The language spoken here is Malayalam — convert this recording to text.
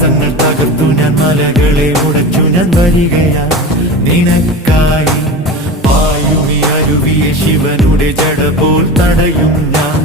തടസ്സങ്ങൾ തകർത്തു ഞാൻ, മലകളെ ഉടച്ചു ഞാൻ വരികയാ നിനക്കായി. പായുമി അരുവിയെ ശിവനുടെ ജട പോൽ തടയും ഞാൻ,